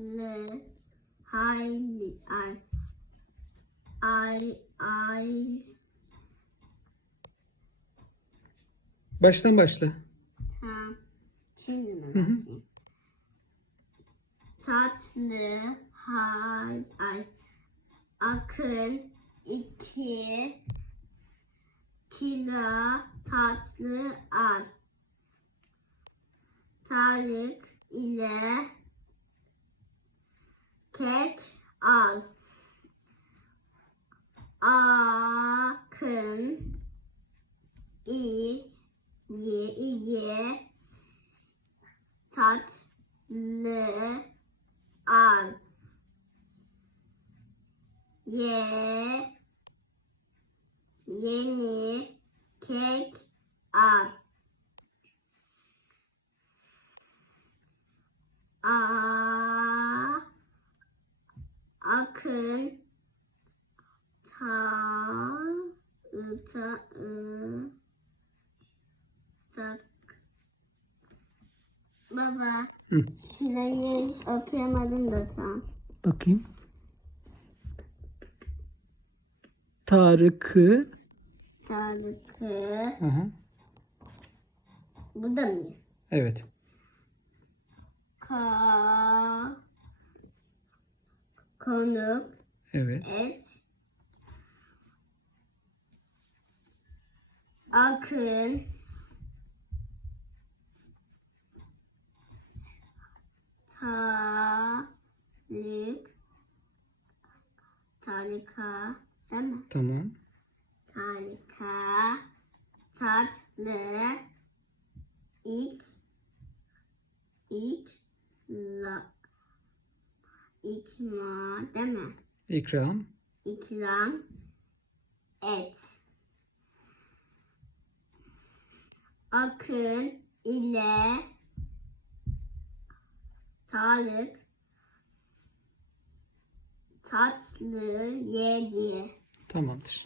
tatlı hayli ay ay ay Baştan başla. tam şimdi mi? Tatlı hay ay akın iki kilo tatlı al. Tarık ile kek al. Akın iyi ye tatlı al. Ye yeni kek al. A akın ta ta tak Baba Hı. şurayı hiç okuyamadım da tam. Bakayım. Tarık'ı Sadık'ı Aha. burada mıyız? Evet. Ka konuk Evet. et. Akın. Talik. Talika. Değil mi? Tamam. Talika. Tatlı. İlk. İlk la ikma değil mi? İkram. ikram et. Akın ile Tarık tatlı yedi. Tamamdır.